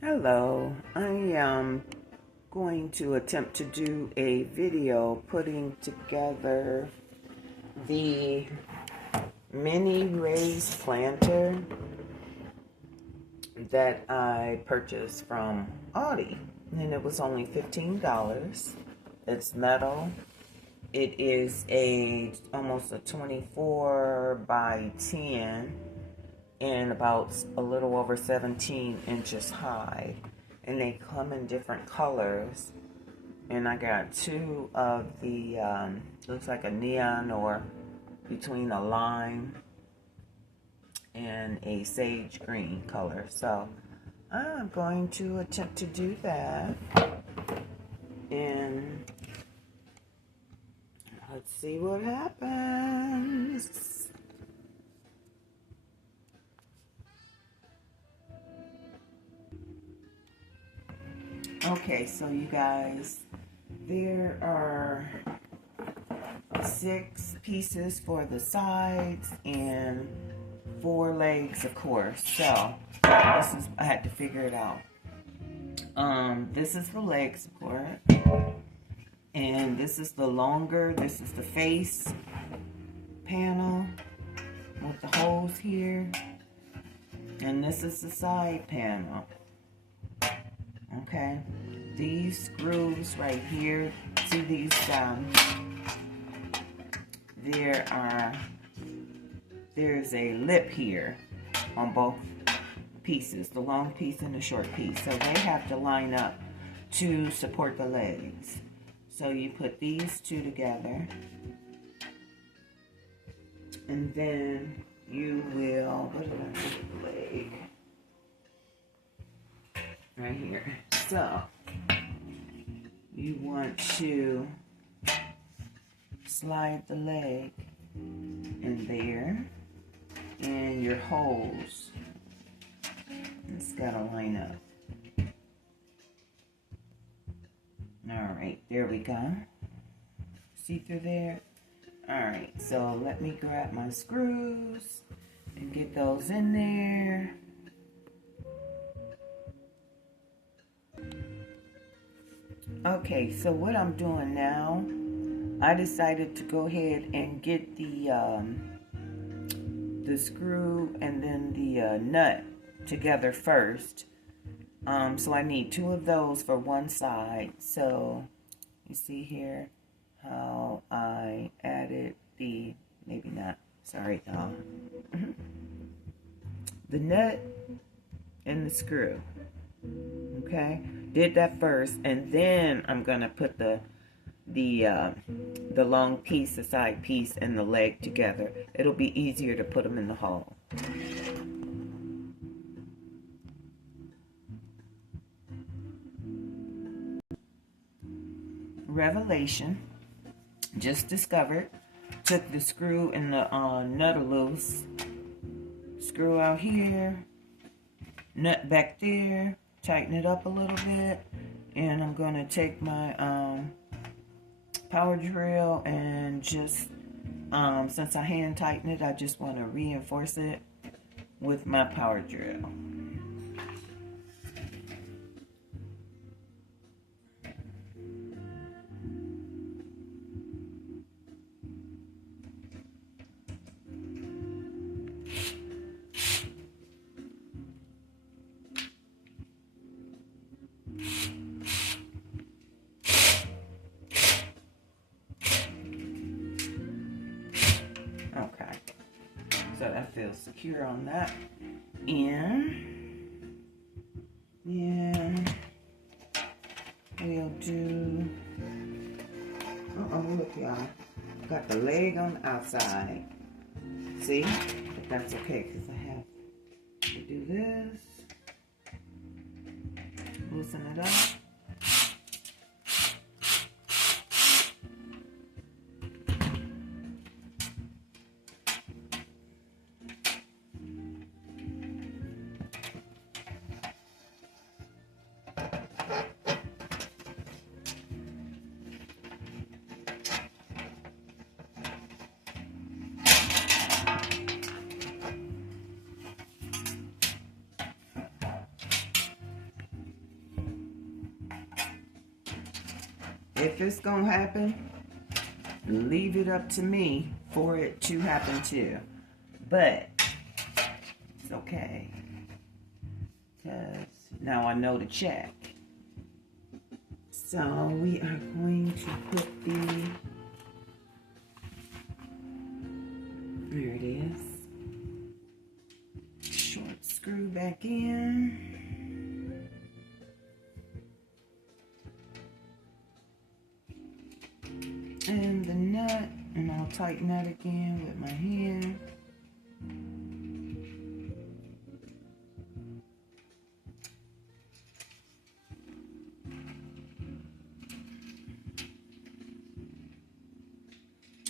Hello, I am going to attempt to do a video putting together the mini raised planter that I purchased from Aldi, and it was only $15. It's metal. It is almost a 24 by 10 and about a little over 17 inches high, and they come in different colors. And I got two of the looks like a neon or between a lime and a sage green color. So I'm going to attempt to do that, and let's see what happens. Okay, so you guys, there are 6 pieces for the sides and 4 legs, of course. So I had to figure it out. This is the leg support, and this is the longer. This is the face panel with the holes here, and this is the side panel. Okay, these screws right here, see these there's a lip here on both pieces, the long piece and the short piece, so they have to line up to support the legs. So you put these two together, and then you will, what did I put the leg? Right here. So you want to slide the leg in there, and your holes, it's got to line up. Alright, there we go. See through there? Alright, so let me grab my screws and get those in there. Okay, so what I'm doing now, I decided to go ahead and get the screw and then the nut together first. So I need 2 of those for one side. So you see here how I added the, maybe not, sorry y'all, the nut and the screw. Okay, did that first, and then I'm gonna put the long piece, the side piece, and the leg together. It'll be easier to put them in the hole. Revelation, just discovered. Took the screw and the nut loose. Screw out here, nut back there. Tighten it up a little bit, and I'm going to take my power drill and just, since I hand tighten it, I just want to reinforce it with my power drill. Okay, so that feels secure on that end. And we'll do, look y'all, got the leg on the outside. See, but that's okay because I have to do this, loosen it up. if it's gonna happen, leave it up to me for it to happen too. But it's okay, because now I know to check. So we are going to put there it is, short screw back in. And the nut, and I'll tighten that again with my hand.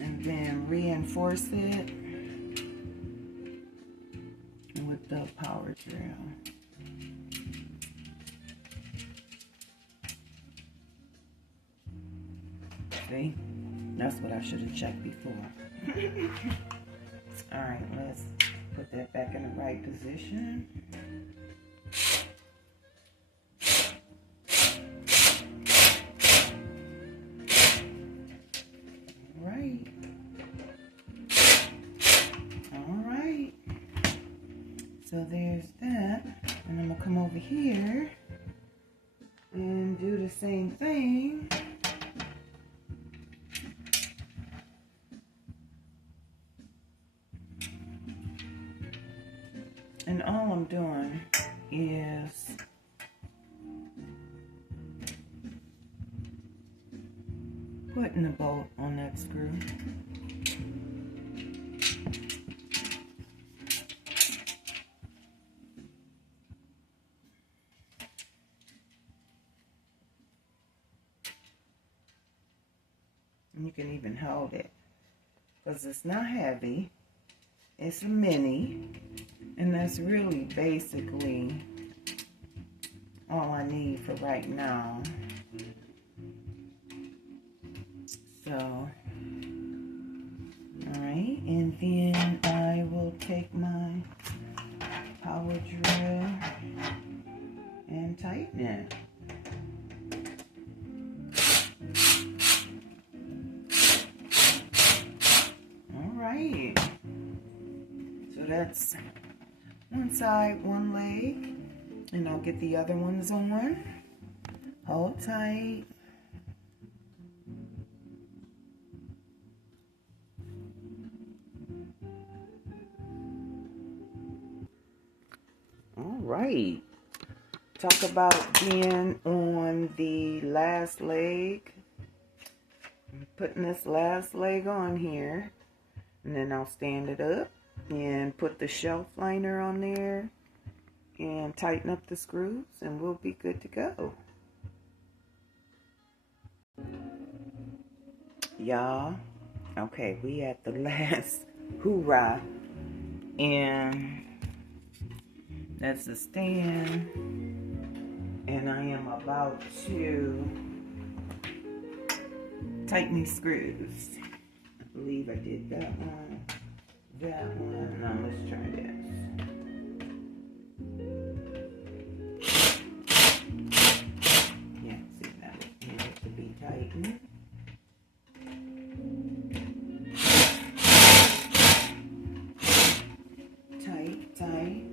And then reinforce it with the power drill. See? That's what I should have checked before. Alright, let's put that back in the right position. Alright. So there's that. And I'm going to come over here and do the same thing. And all I'm doing is putting the bolt on that screw. And you can even hold it, because it's not heavy. It's a mini, and that's really basically all I need for right now. So, alright, and then I will take my power drill and tighten it. Alright, so that's one side, one leg, and I'll get the other ones on. Hold tight. Alright, talk about being on the last leg. I'm putting this last leg on here, and then I'll stand it up and put the shelf liner on there and tighten up the screws, and we'll be good to go. Y'all, okay, we at the last hoorah, and that's the stand, and I am about to tighten these screws. I believe I did that one. Now let's try this. Yeah, see, that needs to be tightened. Tight.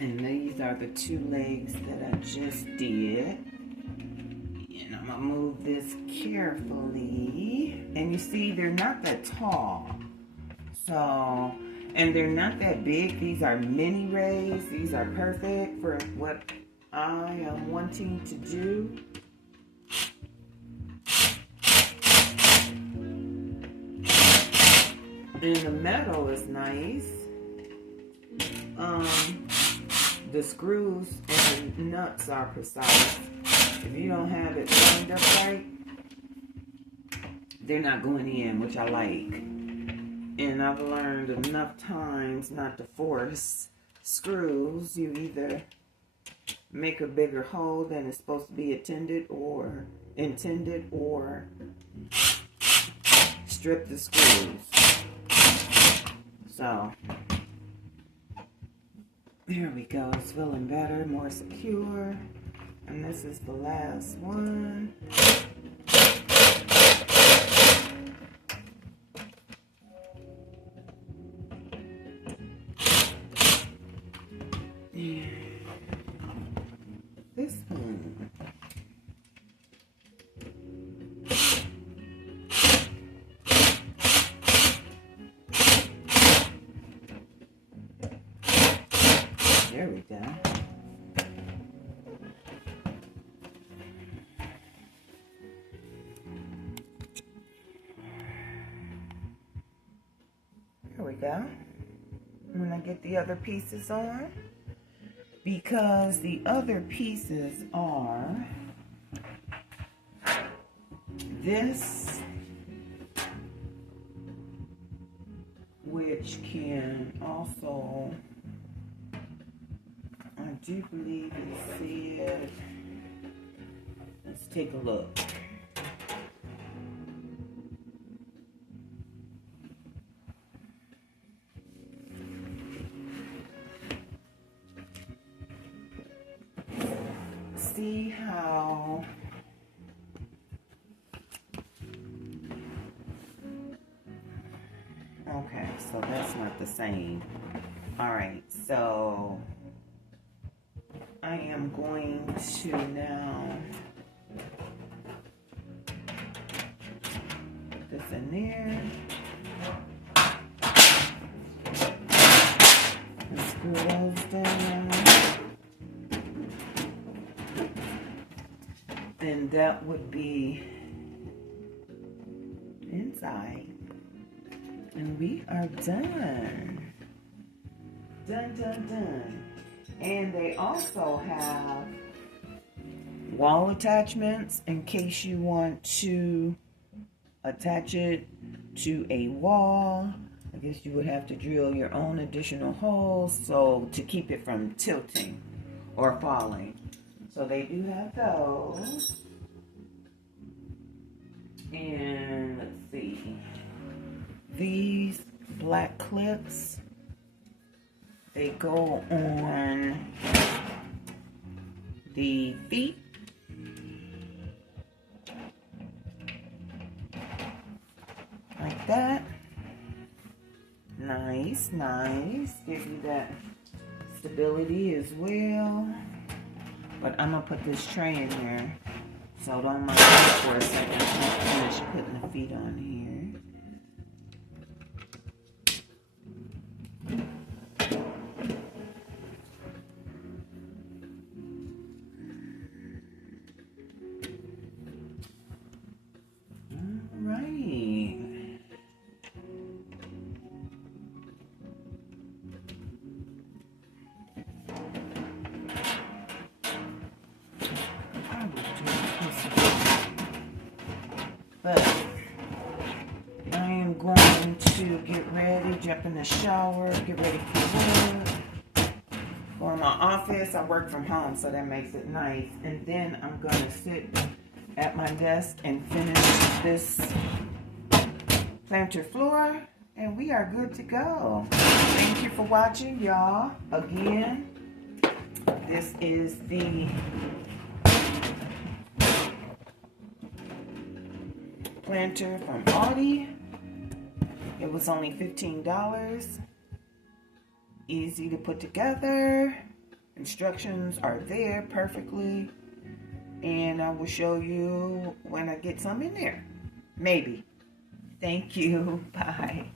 And these are the two legs that I just did. And I'm gonna move this carefully. And you see, they're not that tall. So, and they're not that big. These are mini rays. These are perfect for what I am wanting to do. And the metal is nice. The screws and the nuts are precise. If you don't have it lined up right, they're not going in, which I like. And I've learned enough times not to force screws. You either make a bigger hole than it's supposed to be intended, or strip the screws. So, there we go. It's feeling better, more secure. And this is the last one. This one. There we go. There we go. I'm gonna get the other pieces on, because the other pieces are this, which can also, I do believe it said, let's take a look. See how okay, so that's not the same. All right, so I am going to now put this in there and screw those down. Then that would be inside. And we are done. Done, done, done. And they also have wall attachments in case you want to attach it to a wall. I guess you would have to drill your own additional holes so to keep it from tilting or falling. So they do have those. And let's see. These black clips, they go on the feet. Like that. Nice, nice. Give you that stability as well. But I'm gonna put this tray in here, so don't mind me for a second. I'm finish putting the feet on here. All right. But I am going to get ready, jump in the shower, get ready for work. For my office, I work from home, so that makes it nice. And then I'm going to sit at my desk and finish this planter floor, and we are good to go. Thank you for watching, y'all. Again, this is the planter from Aldi. It was only $15. Easy to put together. Instructions are there perfectly. And I will show you when I get some in there. Maybe. Thank you. Bye.